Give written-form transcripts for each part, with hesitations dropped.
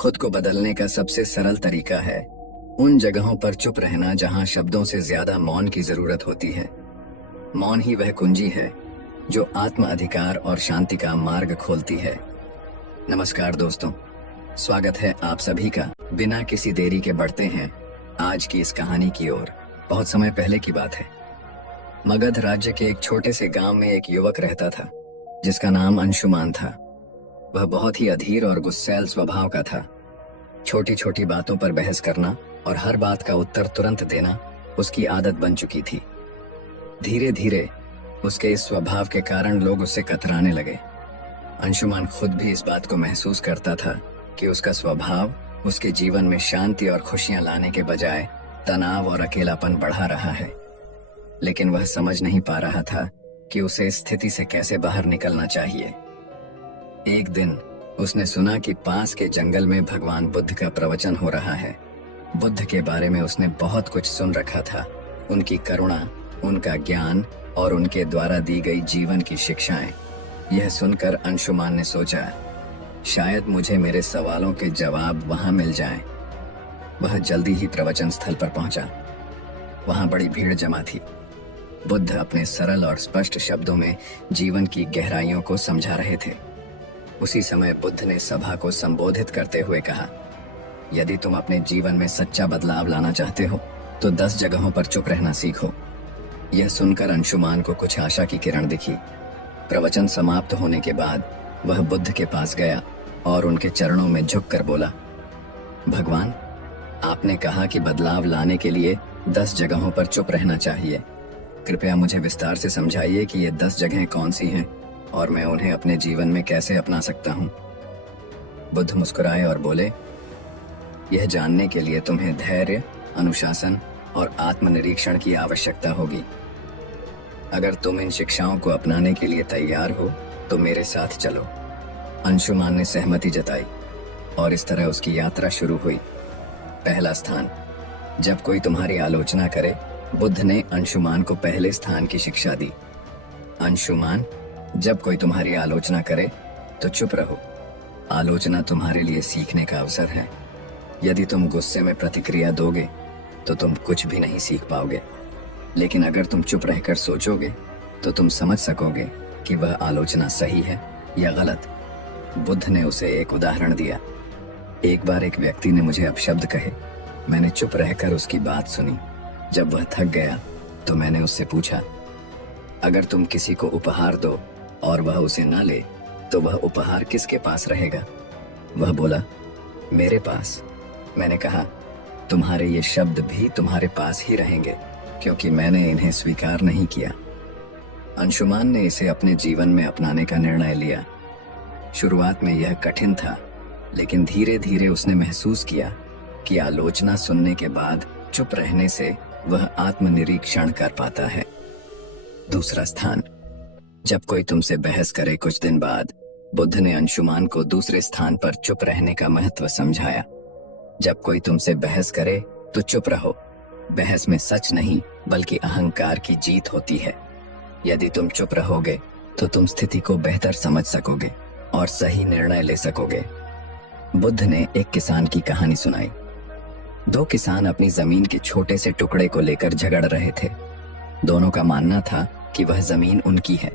खुद को बदलने का सबसे सरल तरीका है उन जगहों पर चुप रहना जहां शब्दों से ज्यादा मौन की जरूरत होती है। मौन ही वह कुंजी है जो आत्म अधिकार और शांति का मार्ग खोलती है। नमस्कार दोस्तों, स्वागत है आप सभी का। बिना किसी देरी के बढ़ते हैं आज की इस कहानी की ओर। बहुत समय पहले की बात है। मगध राज्य के एक छोटे से गांव में एक युवक रहता था जिसका नाम अंशुमान था। वह बहुत ही अधीर और गुस्सैल स्वभाव का था। छोटी छोटी बातों पर बहस करना और हर बात का उत्तर तुरंत देना उसकी आदत बन चुकी थी। धीरे धीरे उसके इस स्वभाव के कारण लोग उससे कतराने लगे। अंशुमान खुद भी इस बात को महसूस करता था कि उसका स्वभाव उसके जीवन में शांति और खुशियां लाने के बजाय तनाव और अकेलापन बढ़ा रहा है। लेकिन वह समझ नहीं पा रहा था कि उसे इस स्थिति से कैसे बाहर निकलना चाहिए। एक दिन उसने सुना कि पास के जंगल में भगवान बुद्ध का प्रवचन हो रहा है। बुद्ध के बारे में उसने बहुत कुछ सुन रखा था। उनकी करुणा, उनका ज्ञान और उनके द्वारा दी गई जीवन की शिक्षाएं। यह सुनकर अंशुमान ने सोचा, शायद मुझे मेरे सवालों के जवाब वहां मिल जाएं। वह जल्दी ही प्रवचन स्थल पर पहुंचा। वहां बड़ी भीड़ जमा थी। बुद्ध अपने सरल और स्पष्ट शब्दों में जीवन की गहराइयों को समझा रहे थे। उसी समय बुद्ध ने सभा को संबोधित करते हुए कहा, यदि तुम अपने जीवन में सच्चा बदलाव लाना चाहते हो तो 10 जगहों पर चुप रहना सीखो। यह सुनकर अंशुमान को कुछ आशा की किरण दिखी। प्रवचन समाप्त होने के बाद वह बुद्ध के पास गया और उनके चरणों में झुककर बोला, भगवान, आपने कहा कि बदलाव लाने के लिए 10 जगहों पर चुप रहना चाहिए। कृपया मुझे विस्तार से समझाइए कि ये 10 जगहें कौन सी हैं और मैं उन्हें अपने जीवन में कैसे अपना सकता हूँ। बुद्ध मुस्कुराए और बोले, यह जानने के लिए तुम्हें धैर्य, अनुशासन और आत्मनिरीक्षण की आवश्यकता होगी। अगर तुम इन शिक्षाओं को अपनाने के लिए तैयार हो तो मेरे साथ चलो। अंशुमान ने सहमति जताई और इस तरह उसकी यात्रा शुरू हुई। पहला स्थान, जब कोई तुम्हारी आलोचना करे। बुद्ध ने अंशुमान को पहले स्थान की शिक्षा दी। अंशुमान, जब कोई तुम्हारी आलोचना करे तो चुप रहो। आलोचना तुम्हारे लिए सीखने का अवसर है। यदि तुम गुस्से में प्रतिक्रिया दोगे तो तुम कुछ भी नहीं सीख पाओगे। लेकिन अगर तुम चुप रहकर सोचोगे तो तुम समझ सकोगे कि वह आलोचना सही है या गलत। बुद्ध ने उसे एक उदाहरण दिया। एक बार एक व्यक्ति ने मुझे अपशब्द कहे। मैंने चुप रहकर उसकी बात सुनी। जब वह थक गया तो मैंने उससे पूछा, अगर तुम किसी को उपहार दो और वह उसे न ले तो वह उपहार किसके पास रहेगा? वह बोला, मेरे पास। मैंने कहा, तुम्हारे ये शब्द भी तुम्हारे पास ही रहेंगे क्योंकि मैंने इन्हें स्वीकार नहीं किया। अंशुमान ने इसे अपने जीवन में अपनाने का निर्णय लिया। शुरुआत में यह कठिन था, लेकिन धीरे धीरे उसने महसूस किया कि आलोचना सुनने के बाद चुप रहने से वह आत्मनिरीक्षण कर पाता है। दूसरा स्थान, जब कोई तुमसे बहस करे। कुछ दिन बाद बुद्ध ने अंशुमान को दूसरे स्थान पर चुप रहने का महत्व समझाया। जब कोई तुमसे बहस करे तो चुप रहो। बहस में सच नहीं बल्कि अहंकार की जीत होती है। यदि तुम चुप रहोगे तो तुम स्थिति को बेहतर समझ सकोगे और सही निर्णय ले सकोगे। बुद्ध ने एक किसान की कहानी सुनाई। 2 किसान अपनी जमीन के छोटे से टुकड़े को लेकर झगड़ रहे थे। दोनों का मानना था कि वह जमीन उनकी है।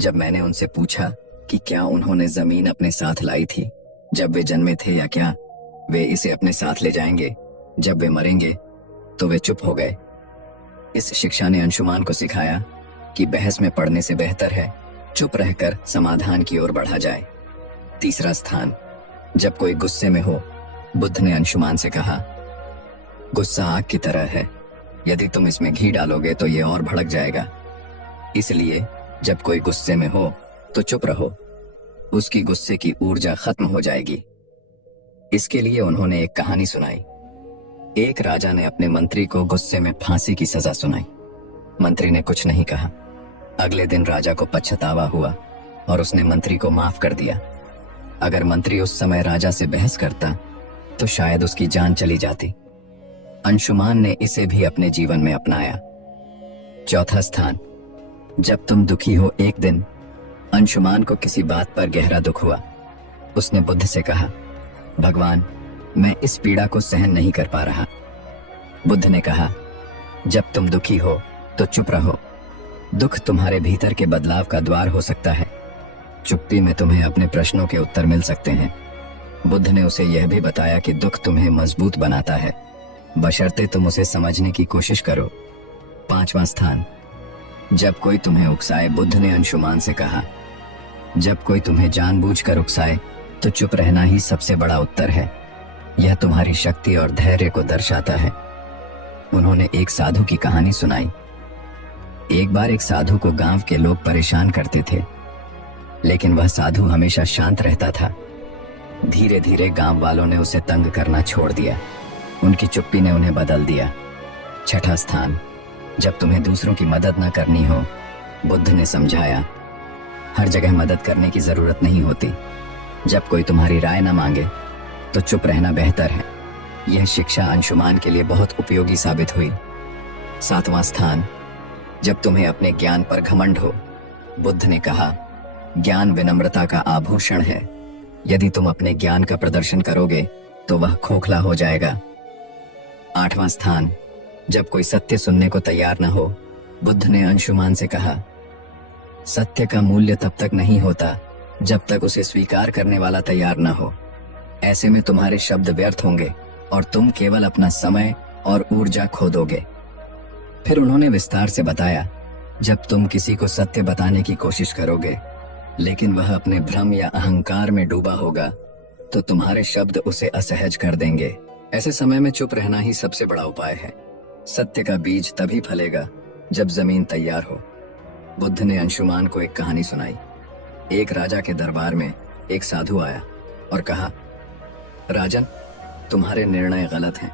जब मैंने उनसे पूछा कि क्या उन्होंने जमीन अपने साथ लाई थी जब वे जन्मे थे या क्या वे इसे अपने साथ ले जाएंगे जब वे मरेंगे, तो वे चुप हो गए। इस शिक्षा ने अंशुमान को सिखाया कि बहस में पड़ने से बेहतर है चुप रहकर समाधान की ओर बढ़ा जाए। तीसरा स्थान, जब कोई गुस्से में हो। बुद्ध ने अंशुमान से कहा, गुस्सा आग की तरह है। यदि तुम इसमें घी डालोगे तो ये और भड़क जाएगा। इसलिए जब कोई गुस्से में हो तो चुप रहो। उसकी गुस्से की ऊर्जा खत्म हो जाएगी। इसके लिए उन्होंने एक कहानी सुनाई। एक राजा ने अपने मंत्री को गुस्से में फांसी की सजा सुनाई। मंत्री ने कुछ नहीं कहा। अगले दिन राजा को पछतावा हुआ और उसने मंत्री को माफ कर दिया। अगर मंत्री उस समय राजा से बहस करता तो शायद उसकी जान चली जाती। अंशुमान ने इसे भी अपने जीवन में अपनाया। चौथा स्थान, जब तुम दुखी हो। एक दिन अंशुमान को किसी बात पर गहरा दुख हुआ। उसने बुद्ध से कहा, भगवान, मैं इस पीड़ा को सहन नहीं कर पा रहा। बुद्ध ने कहा, जब तुम दुखी हो तो चुप रहो। दुख तुम्हारे भीतर के बदलाव का द्वार हो सकता है। चुप्पी में तुम्हें अपने प्रश्नों के उत्तर मिल सकते हैं। बुद्ध ने उसे यह भी बताया कि दुख तुम्हें मजबूत बनाता है, बशर्ते तुम उसे समझने की कोशिश करो। 5वां स्थान, जब कोई तुम्हें उकसाए। बुद्ध ने अंशुमान से कहा, जब कोई तुम्हें जानबूझकर उकसाए तो चुप रहना ही सबसे बड़ा उत्तर है। यह तुम्हारी शक्ति और धैर्य को दर्शाता है। उन्होंने एक साधु की कहानी सुनाई। एक बार एक साधु को गांव के लोग परेशान करते थे, लेकिन वह साधु हमेशा शांत रहता था। धीरे धीरे गांव वालों ने उसे तंग करना छोड़ दिया। उनकी चुप्पी ने उन्हें बदल दिया। 6ठा स्थान, जब तुम्हें दूसरों की मदद न करनी हो। बुद्ध ने समझाया, हर जगह मदद करने की जरूरत नहीं होती। जब कोई तुम्हारी राय न मांगे तो चुप रहना बेहतर है। यह शिक्षा अंशुमान के लिए बहुत उपयोगी साबित हुई। 7वां स्थान, जब तुम्हें अपने ज्ञान पर घमंड हो। बुद्ध ने कहा, ज्ञान विनम्रता का आभूषण है। यदि तुम अपने ज्ञान का प्रदर्शन करोगे तो वह खोखला हो जाएगा। 8वां स्थान, जब कोई सत्य सुनने को तैयार न हो। बुद्ध ने अंशुमान से कहा, सत्य का मूल्य तब तक नहीं होता जब तक उसे स्वीकार करने वाला तैयार न हो। ऐसे में तुम्हारे शब्द व्यर्थ होंगे और तुम केवल अपना समय और ऊर्जा खो दोगे। फिर उन्होंने विस्तार से बताया, जब तुम किसी को सत्य बताने की कोशिश करोगे लेकिन वह अपने भ्रम या अहंकार में डूबा होगा तो तुम्हारे शब्द उसे असहज कर देंगे। ऐसे समय में चुप रहना ही सबसे बड़ा उपाय है। सत्य का बीज तभी फलेगा जब जमीन तैयार हो। बुद्ध ने अंशुमान को एक कहानी सुनाई। एक राजा के दरबार में एक साधु आया और कहा, राजन, तुम्हारे निर्णय गलत हैं।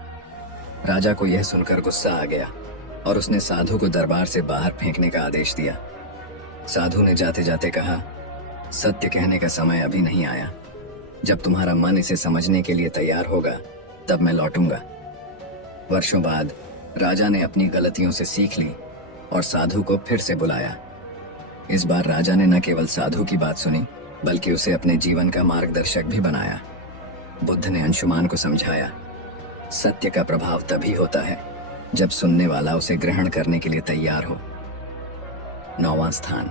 राजा को यह सुनकर गुस्सा आ गया और उसने साधु को दरबार से बाहर फेंकने का आदेश दिया। साधु ने जाते जाते कहा, सत्य कहने का समय अभी नहीं आया। जब तुम्हारा मन इसे समझने के लिए तैयार होगा तब मैं लौटूंगा। वर्षों बाद राजा ने अपनी गलतियों से सीख ली और साधु को फिर से बुलाया। इस बार राजा ने न केवल साधु की बात सुनी बल्कि उसे अपने जीवन का मार्गदर्शक भी बनाया। बुद्ध ने अंशुमान को समझाया, सत्य का प्रभाव तभी होता है जब सुनने वाला उसे ग्रहण करने के लिए तैयार हो। 9वां स्थान,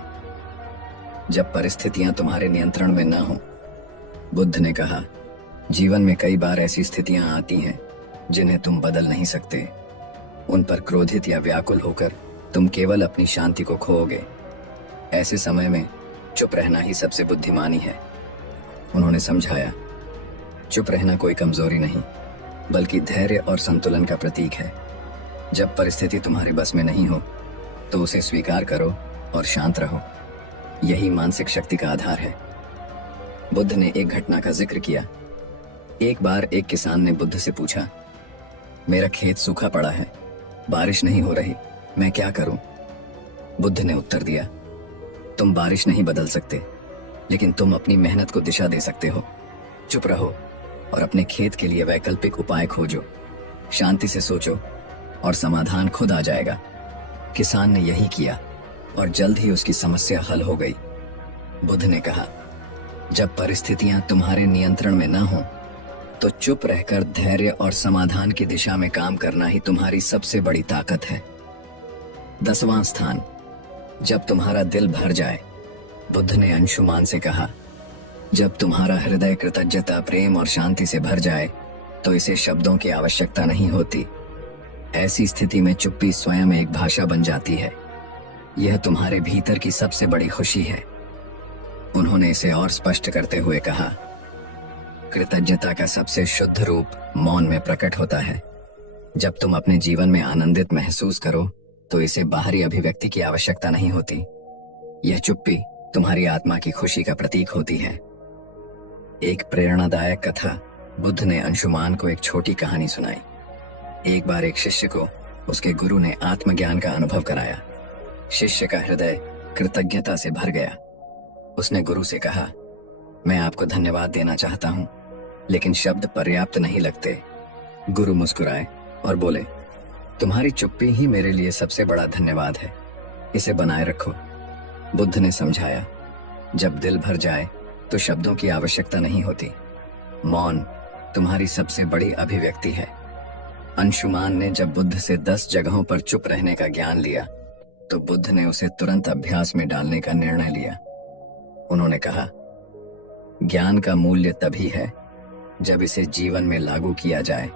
जब परिस्थितियां तुम्हारे नियंत्रण में न हो। बुद्ध ने कहा, जीवन में कई बार ऐसी स्थितियां आती हैं जिन्हें तुम बदल नहीं सकते। उन पर क्रोधित या व्याकुल होकर तुम केवल अपनी शांति को खोओगे। ऐसे समय में चुप रहना ही सबसे बुद्धिमानी है। उन्होंने समझाया, चुप रहना कोई कमजोरी नहीं बल्कि धैर्य और संतुलन का प्रतीक है। जब परिस्थिति तुम्हारे बस में नहीं हो तो उसे स्वीकार करो और शांत रहो। यही मानसिक शक्ति का आधार है। बुद्ध ने एक घटना का जिक्र किया। एक बार एक किसान ने बुद्ध से पूछा, मेरा खेत सूखा पड़ा है, बारिश नहीं हो रही, मैं क्या करूं? बुद्ध ने उत्तर दिया, तुम बारिश नहीं बदल सकते, लेकिन तुम अपनी मेहनत को दिशा दे सकते हो। चुप रहो और अपने खेत के लिए वैकल्पिक उपाय खोजो। शांति से सोचो और समाधान खुद आ जाएगा। किसान ने यही किया और जल्द ही उसकी समस्या हल हो गई। बुद्ध ने कहा, जब परिस्थितियां तुम्हारे नियंत्रण में न हो तो चुप रहकर धैर्य और समाधान की दिशा में काम करना ही तुम्हारी सबसे बड़ी ताकत है। 10वां स्थान, जब तुम्हारा दिल भर जाए। बुद्ध ने अंशुमान से कहा, जब तुम्हारा हृदय कृतज्ञता, प्रेम और शांति से भर जाए तो इसे शब्दों की आवश्यकता नहीं होती। ऐसी स्थिति में चुप्पी स्वयं एक भाषा बन जाती है। यह तुम्हारे भीतर की सबसे बड़ी खुशी है। उन्होंने इसे और स्पष्ट करते हुए कहा, कृतज्ञता का सबसे शुद्ध रूप मौन में प्रकट होता है। जब तुम अपने जीवन में आनंदित महसूस करो तो इसे बाहरी अभिव्यक्ति की आवश्यकता नहीं होती। यह चुप्पी तुम्हारी आत्मा की खुशी का प्रतीक होती है। एक प्रेरणादायक कथा। बुद्ध ने अंशुमान को एक छोटी कहानी सुनाई। एक बार एक शिष्य को उसके गुरु ने आत्मज्ञान का अनुभव कराया। शिष्य का हृदय कृतज्ञता से भर गया। उसने गुरु से कहा, मैं आपको धन्यवाद देना चाहता हूं, लेकिन शब्द पर्याप्त नहीं लगते। गुरु मुस्कुराए और बोले, तुम्हारी चुप्पी ही मेरे लिए सबसे बड़ा धन्यवाद है, इसे बनाए रखो। बुद्ध ने समझाया, जब दिल भर जाए तो शब्दों की आवश्यकता नहीं होती। मौन, तुम्हारी सबसे बड़ी अभिव्यक्ति है। अंशुमान ने जब बुद्ध से 10 जगहों पर चुप रहने का ज्ञान लिया तो बुद्ध ने उसे तुरंत अभ्यास में डालने का निर्णय लिया। उन्होंने कहा, ज्ञान का मूल्य तभी है जब इसे जीवन में लागू किया जाए।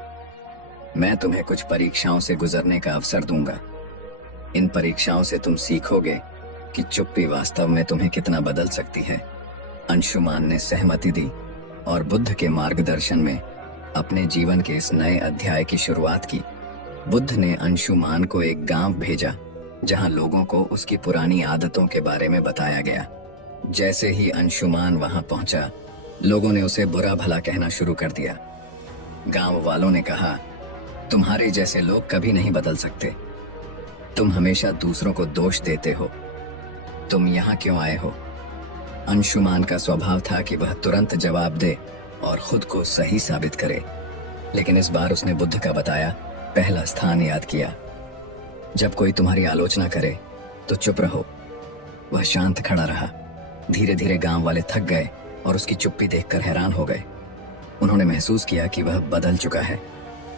मैं तुम्हें कुछ परीक्षाओं से गुजरने का अवसर दूंगा। इन परीक्षाओं से तुम सीखोगे कि चुप्पी वास्तव में तुम्हें कितना बदल सकती है। अंशुमान ने सहमति दी और बुद्ध के मार्गदर्शन में अपने जीवन के इस नए अध्याय की शुरुआत की। बुद्ध ने अंशुमान को एक गांव भेजा जहां लोगों को उसकी पुरानी आदतों के बारे में बताया गया। जैसे ही अंशुमान वहां पहुंचा, लोगों ने उसे बुरा भला कहना शुरू कर दिया। गांव वालों ने कहा, तुम्हारे जैसे लोग कभी नहीं बदल सकते। तुम हमेशा दूसरों को दोष देते हो। तुम यहाँ क्यों आए हो? अंशुमान का स्वभाव था कि वह तुरंत जवाब दे और खुद को सही साबित करे, लेकिन इस बार उसने बुद्ध का बताया पहला स्थान याद किया। जब कोई तुम्हारी आलोचना करे तो चुप रहो। वह शांत खड़ा रहा। धीरे धीरे गांव वाले थक गए और उसकी चुप्पी देखकर हैरान हो गए। उन्होंने महसूस किया कि वह बदल चुका है।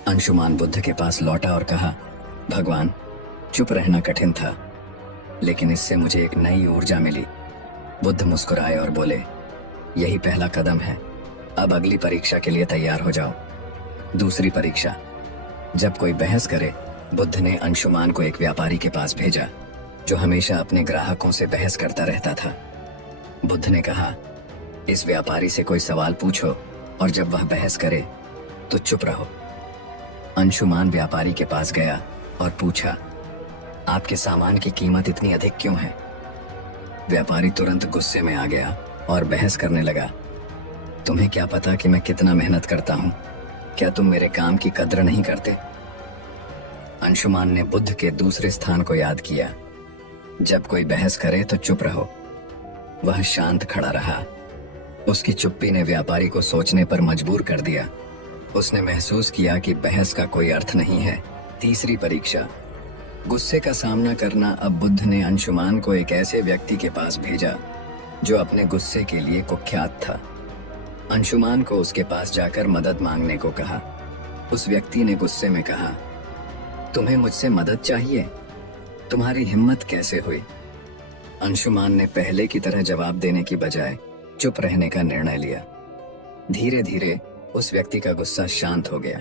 अंशुमान बुद्ध के पास लौटा और कहा, भगवान, चुप रहना कठिन था, लेकिन इससे मुझे एक नई ऊर्जा मिली। बुद्ध मुस्कुराए और बोले, यही पहला कदम है। अब अगली परीक्षा के लिए तैयार हो जाओ। दूसरी परीक्षा। जब कोई बहस करे, बुद्ध ने अंशुमान को एक व्यापारी के पास भेजा जो हमेशा अपने ग्राहकों से बहस करता रहता था। बुद्ध ने कहा, इस व्यापारी से कोई सवाल पूछो और जब वह बहस करे तो चुप रहो। अंशुमान व्यापारी के पास गया और पूछा, आपके सामान की कीमत इतनी अधिक क्यों है? व्यापारी तुरंत गुस्से में आ गया और बहस करने लगा, तुम्हें क्या पता कि मैं कितना मेहनत करता हूं? क्या तुम मेरे काम की कद्र नहीं करते? अंशुमान ने बुद्ध के दूसरे स्थान को याद किया। जब कोई बहस करे तो चुप रहो। वह शांत खड़ा रहा। उसकी चुप्पी ने व्यापारी को सोचने पर मजबूर कर दिया। उसने महसूस किया कि बहस का कोई अर्थ नहीं है। तीसरी परीक्षा। गुस्से का सामना करना। अब बुद्ध ने अंशुमान को एक ऐसे व्यक्ति के पास भेजा जो अपने गुस्से के लिए कुख्यात था। अंशुमान को उसके पास जाकर मदद मांगने को कहा। उस व्यक्ति ने गुस्से में कहा, तुम्हें मुझसे मदद चाहिए? तुम्हारी हिम्मत कैसे हुई? अंशुमान ने पहले की तरह जवाब देने की बजाय चुप रहने का निर्णय लिया। धीरे धीरे उस व्यक्ति का गुस्सा शांत हो गया।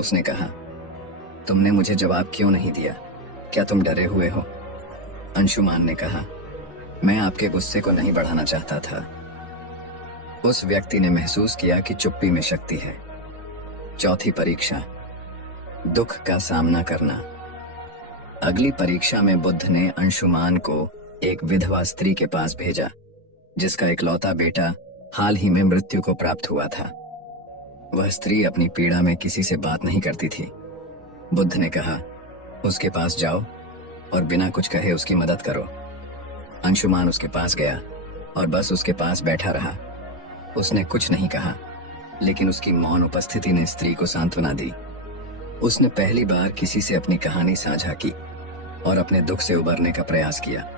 उसने कहा, तुमने मुझे जवाब क्यों नहीं दिया? क्या तुम डरे हुए हो? अंशुमान ने कहा, मैं आपके गुस्से को नहीं बढ़ाना चाहता था। उस व्यक्ति ने महसूस किया कि चुप्पी में शक्ति है। चौथी परीक्षा। दुख का सामना करना। अगली परीक्षा में बुद्ध ने अंशुमान को एक विधवा स्त्री के पास भेजा जिसका इकलौता बेटा हाल ही में मृत्यु को प्राप्त हुआ था। वह स्त्री अपनी पीड़ा में किसी से बात नहीं करती थी। बुद्ध ने कहा, उसके पास जाओ और बिना कुछ कहे उसकी मदद करो। अंशुमान उसके पास गया और बस उसके पास बैठा रहा। उसने कुछ नहीं कहा, लेकिन उसकी मौन उपस्थिति ने स्त्री को सांत्वना दी। उसने पहली बार किसी से अपनी कहानी साझा की और अपने दुख से उबरने का प्रयास किया।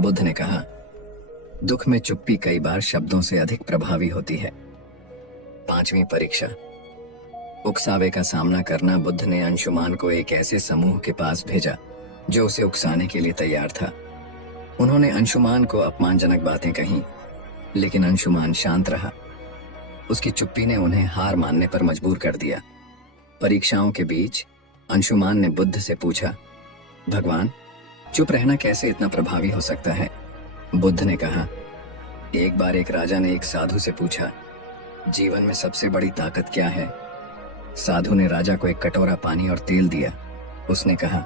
बुद्ध ने कहा, दुख में चुप्पी कई बार शब्दों से अधिक प्रभावी होती है। पांचवी परीक्षा। उकसावे का सामना करना। बुद्ध ने अंशुमान को एक ऐसे समूह के पास भेजा जो उसे उकसाने के लिए तैयार था। उन्होंने अंशुमान को अपमानजनक बातें कहीं, लेकिन अंशुमान शांत रहा। उसकी चुप्पी ने उन्हें हार मानने पर मजबूर कर दिया। परीक्षाओं के बीच अंशुमान ने बुद्ध से पूछा, भगवान, चुप रहना कैसे इतना प्रभावी हो सकता है? बुद्ध ने कहा, एक बार एक राजा ने एक साधु से पूछा, जीवन में सबसे बड़ी ताकत क्या है? साधु ने राजा को एक कटोरा पानी और तेल दिया। उसने कहा,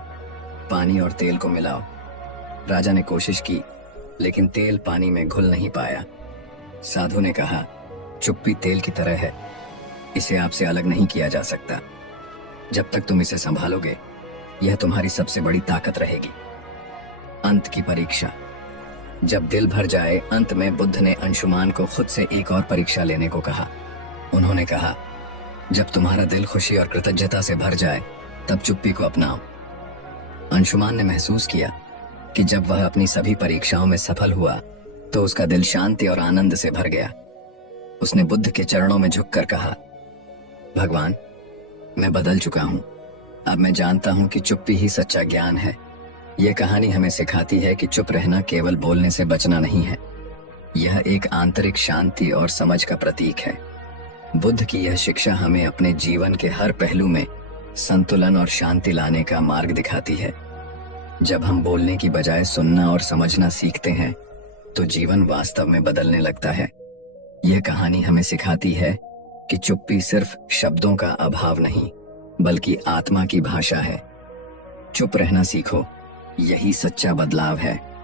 पानी और तेल को मिलाओ। राजा ने कोशिश की, लेकिन तेल पानी में घुल नहीं पाया। साधु ने कहा, चुप्पी तेल की तरह है, इसे आपसे अलग नहीं किया जा सकता। जब तक तुम इसे संभालोगे, यह तुम्हारी सबसे बड़ी ताकत रहेगी। अंत की परीक्षा। जब दिल भर जाए, अंत में बुद्ध ने अंशुमान को खुद से एक और परीक्षा लेने को कहा। उन्होंने कहा, जब तुम्हारा दिल खुशी और कृतज्ञता से भर जाए, तब चुप्पी को अपनाओ। अंशुमान ने महसूस किया कि जब वह अपनी सभी परीक्षाओं में सफल हुआ तो उसका दिल शांति और आनंद से भर गया। उसने बुद्ध के चरणों में झुककर कहा, भगवान, मैं बदल चुका हूँ। अब मैं जानता हूँ कि चुप्पी ही सच्चा ज्ञान है। यह कहानी हमें सिखाती है कि चुप रहना केवल बोलने से बचना नहीं है। यह एक आंतरिक शांति और समझ का प्रतीक है। बुद्ध की यह शिक्षा हमें अपने जीवन के हर पहलू में संतुलन और शांति लाने का मार्ग दिखाती है। जब हम बोलने की बजाय सुनना और समझना सीखते हैं, तो जीवन वास्तव में बदलने लगता है। यह कहानी हमें सिखाती है कि चुप्पी सिर्फ शब्दों का अभाव नहीं, बल्कि आत्मा की भाषा है। चुप रहना सीखो, यही सच्चा बदलाव है।